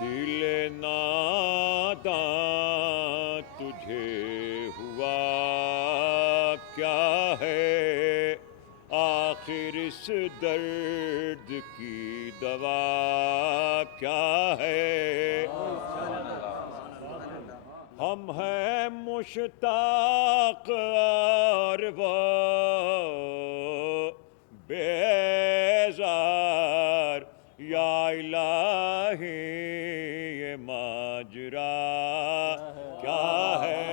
دل ناداں تجھے ہوا کیا ہے، آخر اس درد کی دوا کیا ہے؟ ہم ہیں مشتاق اور وہ بیزار، یا الہی یہ ماجرا کیا ہے؟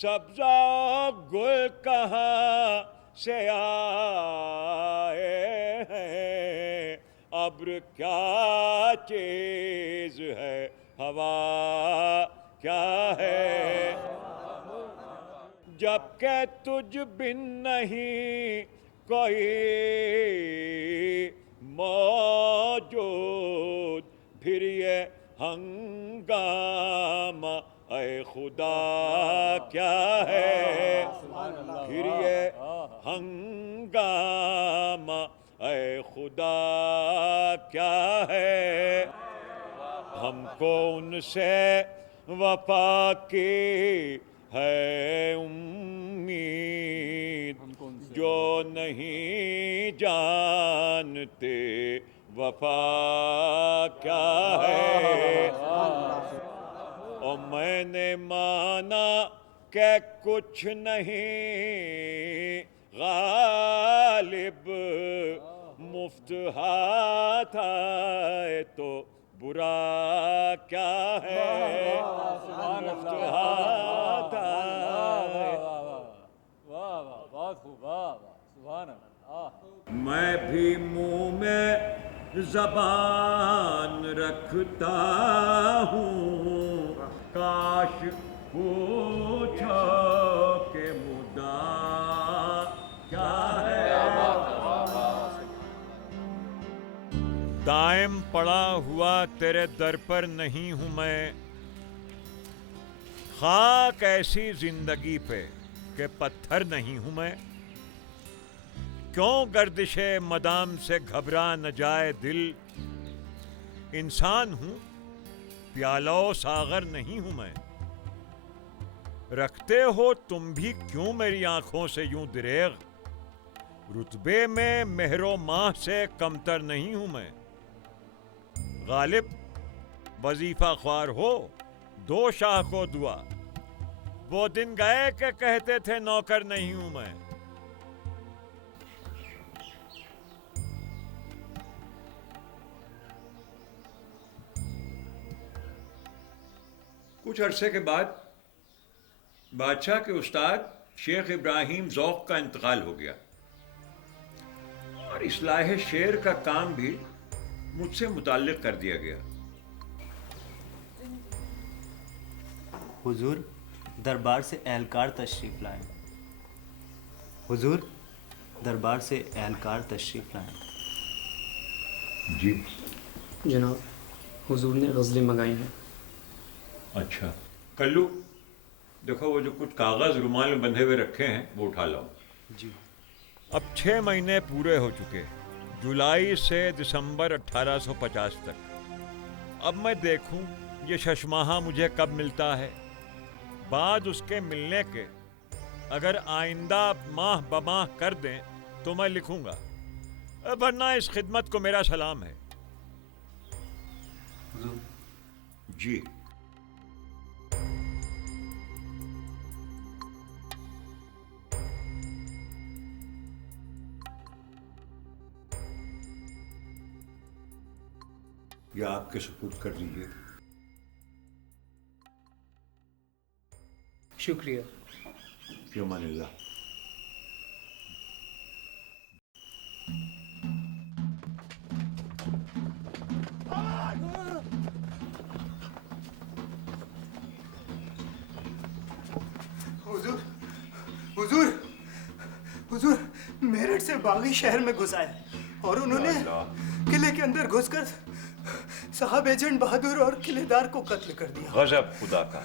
سبزہ گل کہاں سے آئے ہیں، ابر کیا چیز ہے، ہوا کیا ہے؟ جب کہ تجھ بن نہیں کوئی موجود، پھر یہ ہنگامہ اے خدا کیا ہے؟ پھر یہ ہنگامہ اے خدا کیا ہے؟ ہم کو ان سے وفا کی ہے امید، جو نہیں جانتے وفا کیا ہے؟ اور میں نے مانا کہ کچھ نہیں غالب، مفت ہاتھ آئے تو برا کیا ہے؟ مفت ہاتھ آئے، میں بھی منہ میں زبان رکھتا ہوں، کاش پوچھو کہ مدعا کیا ہے؟ دائم پڑا ہوا تیرے در پر نہیں ہوں میں، خاک ایسی زندگی پہ کہ پتھر نہیں ہوں میں، کیوں گردش مدام سے گھبرا نہ جائے دل، انسان ہوں پیالہ و ساغر نہیں ہوں میں، رکھتے ہو تم بھی کیوں میری آنکھوں سے یوں دریغ، رتبے میں مہر و ماہ سے کمتر نہیں ہوں میں، غالب وظیفہ خوار ہو دو شاہ کو دعا، وہ دن گئے کہ کہتے تھے نوکر نہیں ہوں میں۔ کچھ عرصے کے بعد بادشاہ کے استاد شیخ ابراہیم ذوق کا انتقال ہو گیا، اور اصلاح شعر کا کام بھی مجھ سے متعلق کر دیا گیا۔ حضور دربار سے اہلکار تشریف لائیں، حضور دربار سے اہلکار تشریف لائیں۔ جی جناب، حضور نے غزلیں منگائی ہیں۔ اچھا کلو، دیکھو وہ جو کچھ کاغذ رومال میں بندھے ہوئے رکھے ہیں وہ اٹھا لاؤ۔ جی۔ اب 6 مہینے پورے ہو چکے، جولائی سے دسمبر 1850 تک۔ اب میں دیکھوں یہ ششماہا مجھے کب ملتا ہے، بعد اس کے ملنے کے اگر آئندہ ماہ بماہ کر دیں تو میں لکھوں گا، ورنہ اس خدمت کو میرا سلام ہے۔ حضور جی یہ آپ کے سپرد کر دیجیے۔ شکریہ۔ فی امان اللہ۔ حضور حضور حضور میرٹھ سے باغی شہر میں گھس آئے اور انہوں نے قلعے کے اندر گھس کر صاحب ایجنٹ بہادر اور قلعے دار کو قتل کر دیا۔ غضب خدا کا۔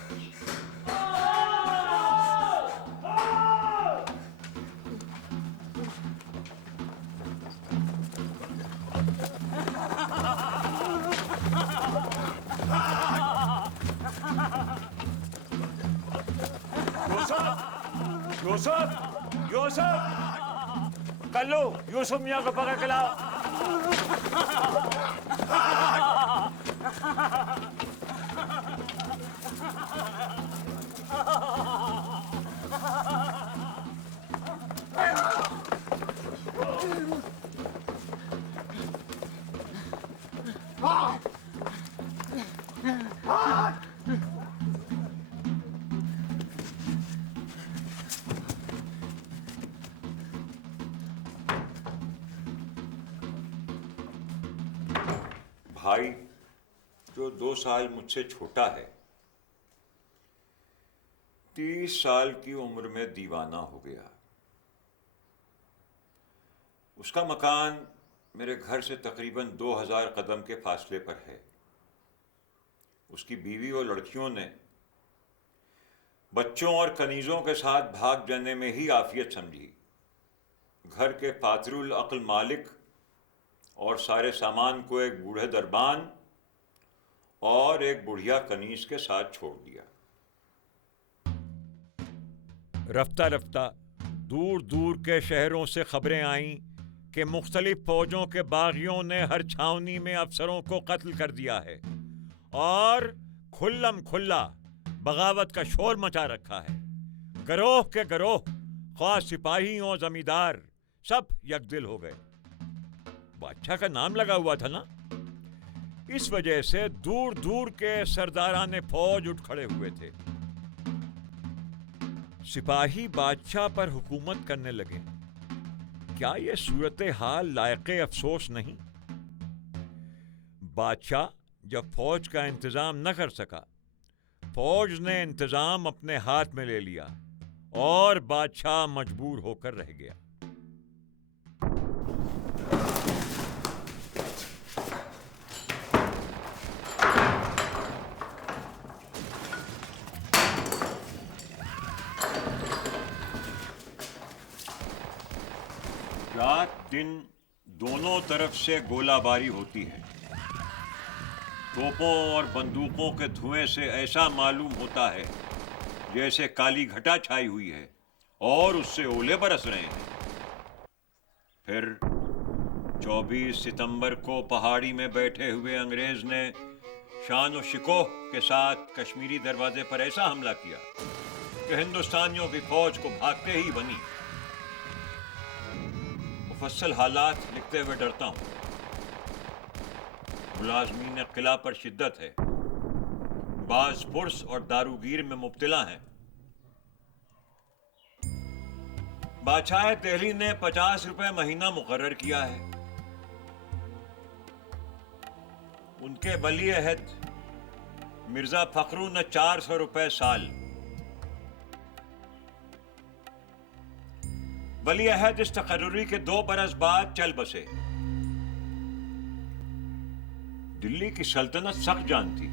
یوسف یوسف کلو یوسف میاں کو پکڑ کے لاؤ. بھائی جو 2 سال مجھ سے چھوٹا ہے 30 سال کی عمر میں دیوانہ ہو گیا. اس کا مکان میرے گھر سے تقریباً 2000 قدم کے فاصلے پر ہے. اس کی بیوی اور لڑکیوں نے بچوں اور کنیزوں کے ساتھ بھاگ جانے میں ہی عافیت سمجھی. گھر کے فاتر العقل مالک اور سارے سامان کو ایک بوڑھے دربان اور ایک بڑھیا کنیز کے ساتھ چھوڑ دیا. رفتہ رفتہ دور دور کے شہروں سے خبریں آئیں کہ مختلف فوجوں کے باغیوں نے ہر چھاونی میں افسروں کو قتل کر دیا ہے اور کھلم کھلا بغاوت کا شور مچا رکھا ہے. گروہ کے گروہ خواہ سپاہی ہوں زمیندار سب یکدل ہو گئے. بادشاہ کا نام لگا ہوا تھا نا, اس وجہ سے دور دور کے سرداران فوج اٹھ کھڑے ہوئے تھے. سپاہی بادشاہ پر حکومت کرنے لگے. کیا یہ صورتحال لائق افسوس نہیں؟ بادشاہ جب فوج کا انتظام نہ کر سکا, فوج نے انتظام اپنے ہاتھ میں لے لیا اور بادشاہ مجبور ہو کر رہ گیا. رات دن دونوں طرف سے گولہ باری ہوتی ہے. توپوں اور بندوقوں کے دھوئیں سے ایسا معلوم ہوتا ہے جیسے کالی گھٹا چھائی ہوئی ہے اور اس سے اولے برس رہے ہیں. پھر 24 ستمبر کو پہاڑی میں بیٹھے ہوئے انگریز نے شان و شکوہ کے ساتھ کشمیری دروازے پر ایسا حملہ کیا کہ ہندوستانیوں کی فوج کو بھاگتے ہی بنی. مفصل حالات لکھتے ہوئے ڈرتا ہوں. ملازمین قلعہ پر شدت ہے. بعض پرس اور داروگیر میں مبتلا ہیں. بادشاہ دہلی نے 50 روپے مہینہ مقرر کیا ہے. ان کے ولی عہد مرزا فخرو نے 400 روپے سال. ولی عہد اس تقرری کے 2 برس بعد چل بسے. دلی کی سلطنت سخت جان تھی.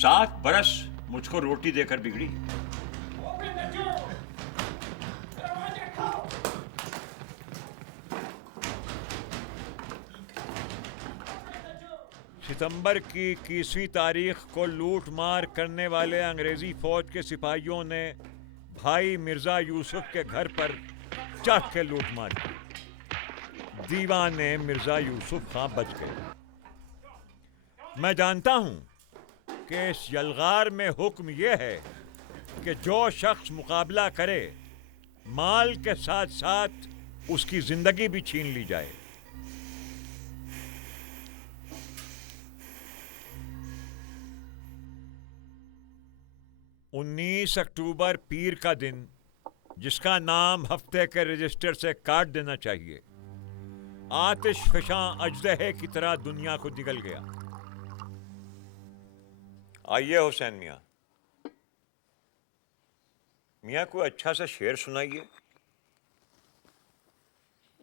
7 برس مجھ کو روٹی دے کر بگڑی. ستمبر کی 21ویں تاریخ کو لوٹ مار کرنے والے انگریزی فوج کے سپاہیوں نے بھائی مرزا یوسف کے گھر پر چڑھ کے لوٹ مار کی. دیوانے مرزا یوسف خاں بچ گئے. میں جانتا ہوں کہ اس یلغار میں حکم یہ ہے کہ جو شخص مقابلہ کرے مال کے ساتھ ساتھ اس کی زندگی بھی چھین لی جائے. انیس اکتوبر پیر کا دن جس کا نام ہفتے کے رجسٹر سے کاٹ دینا چاہیے آتش فشاں اژدہے کی طرح دنیا کو نگل گیا. آئیے حسین میاں. میاں کوئی اچھا سا شعر سنائیے.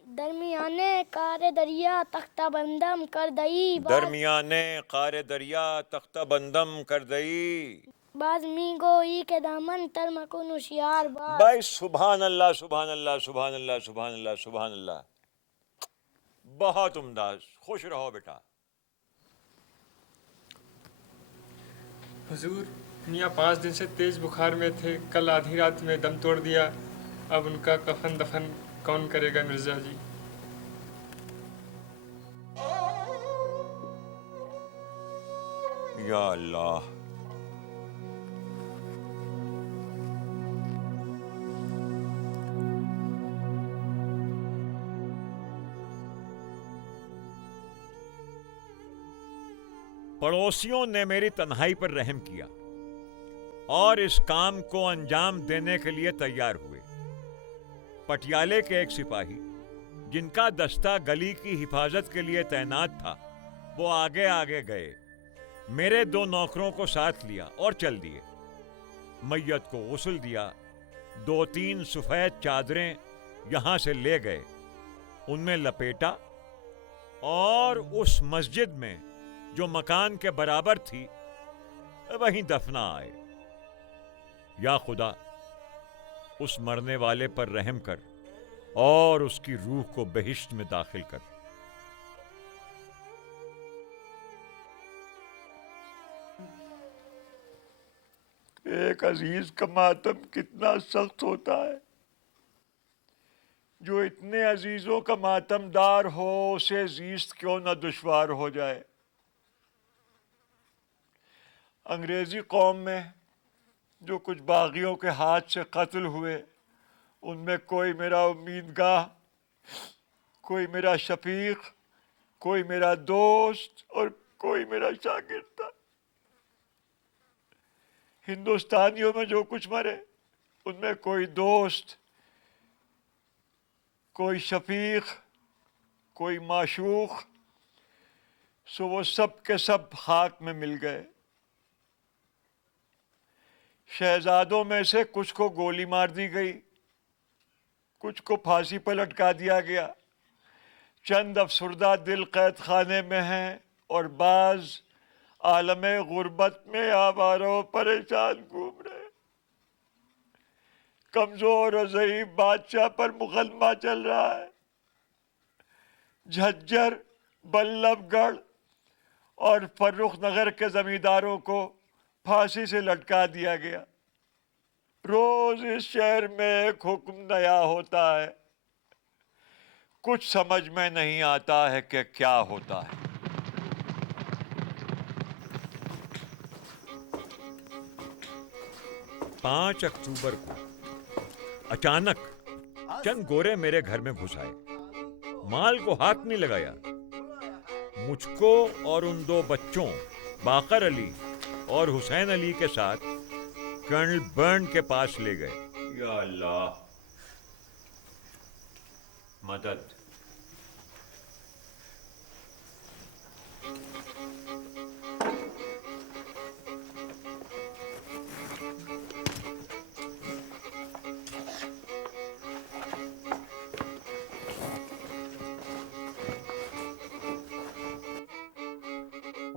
درمیانے کار دریا تختہ بندم کر دئی درمیانے قار دریا تختہ بندم کر دئی باز می گوئی کے دامن تر مکن ہوشیار باز. بھائی سبحان اللہ سبحان اللہ سبحان اللہ سبحان اللہ سبحان اللہ. بہت عمدہ. خوش رہو بیٹا. حضور میاں 5 دن سے تیز بخار میں تھے. کل آدھی رات میں دم توڑ دیا. अब उनका कफन दफन कौन करेगा मिर्जा जी? या अल्लाह, पड़ोसियों ने मेरी तन्हाई पर रहम किया और इस काम को अंजाम देने के लिए तैयार हुए। पटियाले के एक सिपाही, जिनका दस्ता गली की हिफाजत के लिए तैनात था, वो आगे आगे गए, मेरे 2 नौकरों को साथ लिया और चल दिए। मैयत को गुस्ल दिया, 2-3 सफ़ेद चादरें यहां से ले गए, उनमें लपेटा और उस मस्जिद में जो मकान के बराबर थी वहीं दफना आए। या खुदा, उस मरने वाले पर रहम कर और उसकी रूह को बहिश्त में दाखिल कर। एक अजीज का मातम कितना सख्त होता है। जो इतने अजीजों का मातमदार हो, उसे जीस्त क्यों ना दुश्वार हो जाए। अंग्रेजी कौम में जो कुछ बागियों के हाथ से कत्ल हुए, उनमें कोई मेरा उम्मीदगाह, कोई मेरा शफीक, कोई मेरा दोस्त और कोई मेरा शागिर्द था। हिंदुस्तानियों में जो कुछ मरे, उनमें कोई दोस्त, कोई शफीक, कोई माशूक, सो वो सब के सब खाक में मिल गए। शहजादों में से कुछ को गोली मार दी गई, कुछ को फांसी पर लटका दिया गया। चंद अफसरदा दिल कैद खाने में हैं और बाज आलमे गुर्बत में आवारो परेशान घूम रहे। कमजोर और ज़ईफ बादशाह पर मुकदमा चल रहा है। झज्जर, बल्लभगढ़ और फर्रुख नगर के जमींदारों को फांसी से लटका दिया गया। रोज इस शहर में एक हुक्म नया होता है, कुछ समझ में नहीं आता है कि क्या होता है। 5 अक्टूबर को अचानक चंद गोरे मेरे घर में घुस आए। माल को हाथ नहीं लगाया, मुझको और उन 2 बच्चों बाकर अली और हुसैन अली के साथ कर्नल बर्न के पास ले गए। या अल्लाह, मदद।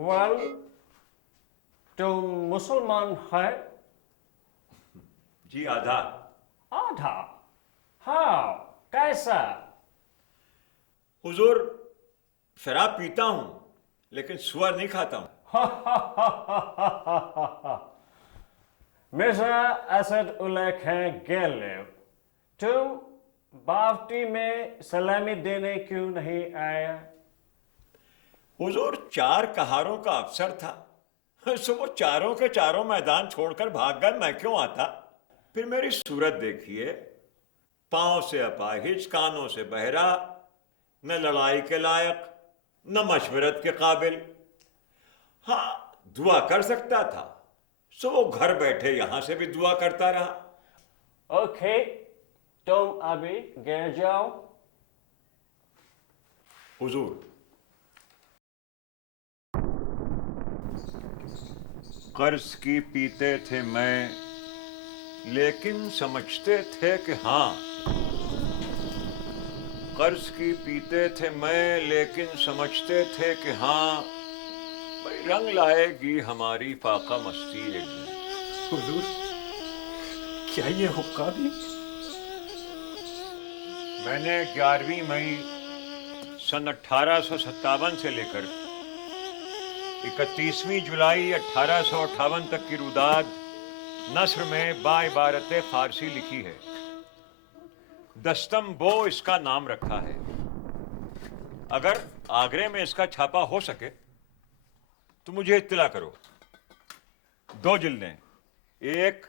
वेल, तुम मुसलमान है? जी आधा। आधा? हाँ, कैसा? हुजूर, शराब पीता हूं लेकिन सुअर नहीं खाता हूं। मिर्जा असद उल्ला खान गैलेव, तुम बावटी में सलामी देने क्यों नहीं आया? हुजूर, 4 कहारों का अफसर था, सो वो चारों के चारों मैदान छोड़कर भाग गए, मैं क्यों आता। फिर मेरी सूरत देखिए, पांव से अपाहिज, कानों से बहरा, न लड़ाई के लायक न मशवरत के काबिल। हाँ, दुआ कर सकता था, सो वो घर बैठे यहां से भी दुआ करता रहा। ओके, तुम अभी गिर जाओ। हुजूर, कर्ज की पीते थे मैं, लेकिन समझते थे कि हाँ। कर्ज की पीते थे मैं, लेकिन समझते थे कि हाँ, भाई रंग लाएगी हमारी फाका मस्ती एक दिन। हुजूर, क्या ये हुक्का भी? मैंने 11वीं मई सन 1857 से लेकर 31वीं जुलाई 1858 तक की रुदाद नस्र में बाइबारत फारसी लिखी है। दस्तम्बो इसका नाम रखा है। अगर आगरे में इसका छापा हो सके तो मुझे इत्तला करो। 2 जिल्दें, एक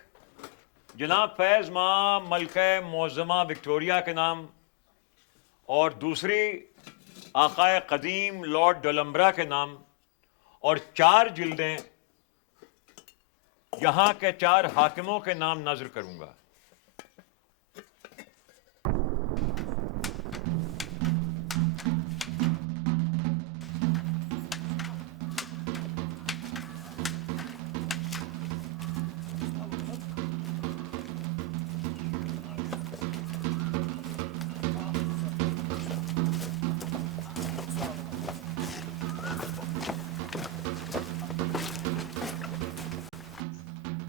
जनाब फैज़ मां मलके मुअज़्ज़मा विक्टोरिया के नाम और दूसरी आकाए कदीम लॉर्ड डोलम्बरा के नाम, और 4 जिल्दें यहाँ के 4 हाकिमों के नाम नाज़िर करूँगा।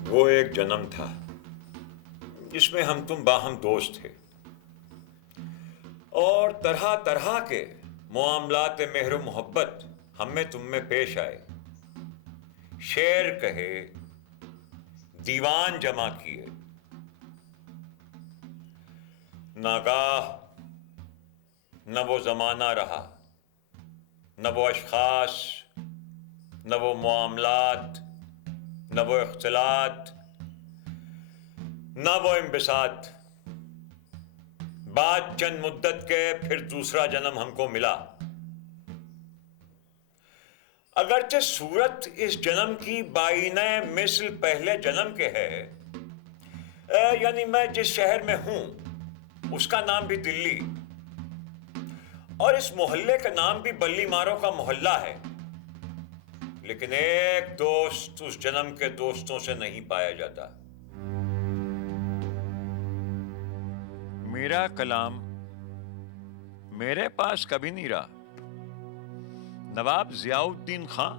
वो एक जन्म था जिसमें हम तुम बाहम दोस्त थे और तरह तरह के मामलात मेहर मोहब्बत हम में तुम में पेश आए। शेर कहे, दीवान जमा किए, नागाह न वो जमाना रहा, न वो अशखास, न वो मामलात, न वो इख्तिलात, न वो इंबिसात। बाद चंद मुद्दत के फिर दूसरा जन्म हमको मिला। अगरचे सूरत इस जन्म की बाइने मिस्ल पहले जन्म के है, यानी मैं जिस शहर में हूं उसका नाम भी दिल्ली और इस मोहल्ले का नाम भी बल्ली मारों का मोहल्ला है, लेकिन एक दोस्त उस जन्म के दोस्तों से नहीं पाया जाता। मेरा कलाम मेरे पास कभी नहीं रहा। नवाब जियाउद्दीन खां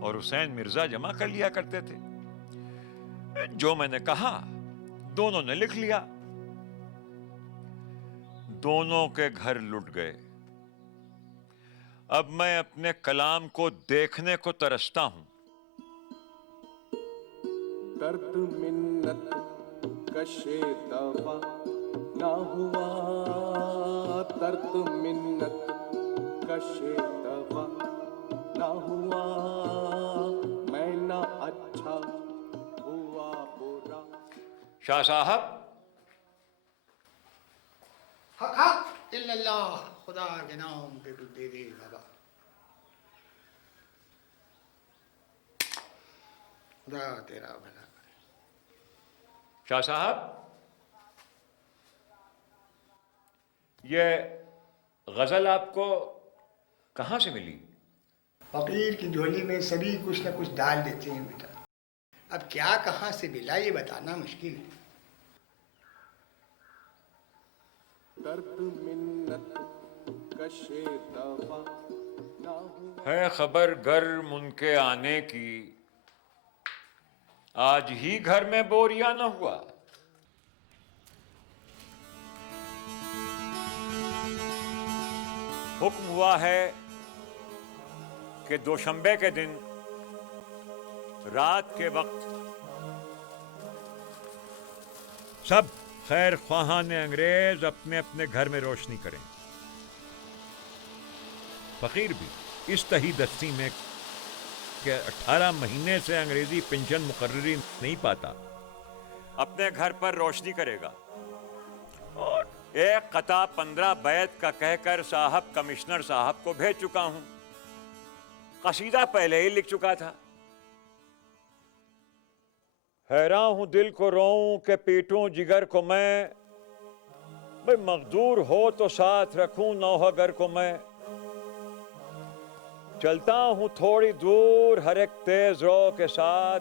और हुसैन मिर्जा जमा कर लिया करते थे। जो मैंने कहा दोनों ने लिख लिया। दोनों के घर लुट गए। अब मैं अपने कलाम को देखने को तरसता हूं। दर्द मिन्नत कशे दवा ना हुआ, दर्द मिन्नत कशे दवा ना हुआ, मैं ना अच्छा हुआ बुरा। शाह साहब, हक हक इल्लल्लाह, खुदा के नाम पे कुछ दे दे बाबा। खुदा तेरा भला करे। शाह साहब, ये गजल आपको कहां से मिली? फकीर की झोली में सभी कुछ न कुछ डाल देते हैं बेटा। अब क्या कहाँ से मिला ये बताना मुश्किल है। दर्द मिन्नत कशे दवा ना हुआ। है खबर गर्म उनके आने की, आज ही घर में बोरिया न हुआ। हुक्म हुआ है कि दोशंबे के दिन रात के वक्त सब खैर ख्वाहान अंग्रेज अपने अपने घर में रोशनी करें। फकीर भी इस तही दस्ती में कि 18 महीने से अंग्रेजी पेंशन मुकर्ररी नहीं पाता, अपने घर पर रोशनी करेगा। और एक कता 15 बैत का कहकर साहब कमिश्नर साहब को भेज चुका हूं। कसीदा पहले ही लिख चुका था। हैरान हूं दिल को रोऊं कि पीटूं जिगर को मैं, भाई मकदूर हो तो साथ रखूं नौहगर को मैं। चलता हूं थोड़ी दूर हर एक तेज रो के साथ,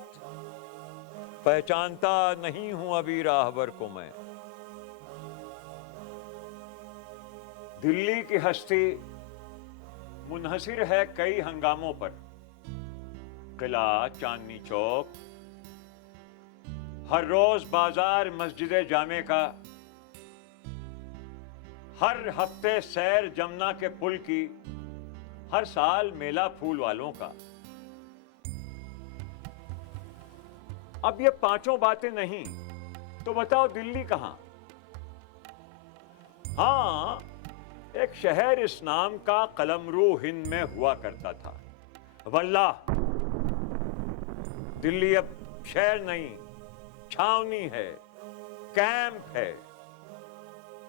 पहचानता नहीं हूं अभी राहबर को मैं। दिल्ली की हस्ती मुनहसिर है कई हंगामों पर। किला, चांदनी चौक, हर रोज बाजार मस्जिद जामे का, हर हफ्ते सैर जमुना के पुल की, हर साल मेला फूल वालों का। अब ये पांचों बातें नहीं तो बताओ दिल्ली कहां? ہاں، ایک شہر اس نام کا قلمرو ہند میں ہوا کرتا تھا، واللہ دلی اب شہر نہیں، چھاونی ہے، کیمپ ہے،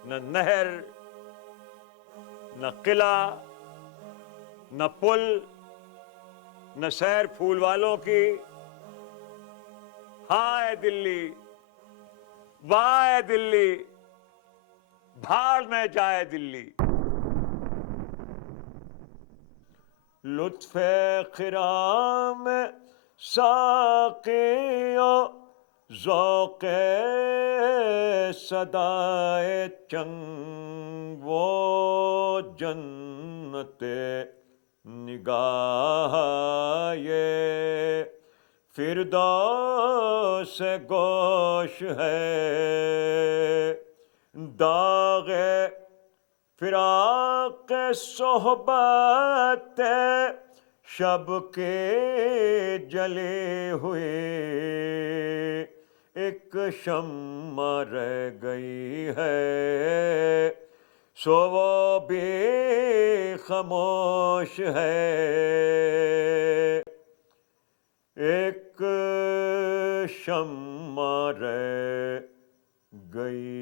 نہ نہر، نہ قلعہ، نہ پل، نہ سیر پھول والوں کی. ہائے دلی، وائے دلی، بھاڑ میں جائے دلی. لطف خرام ساقیوں، ذوق صدائے چنگ، وہ جنت نگاہ یہ فردوس گوش ہے. داغ فراق صحبت شب کے جلی ہوئی، ایک شمع رہ گئی ہے، سو وہ بھی خاموش ہے. ایک شمع رہ گئی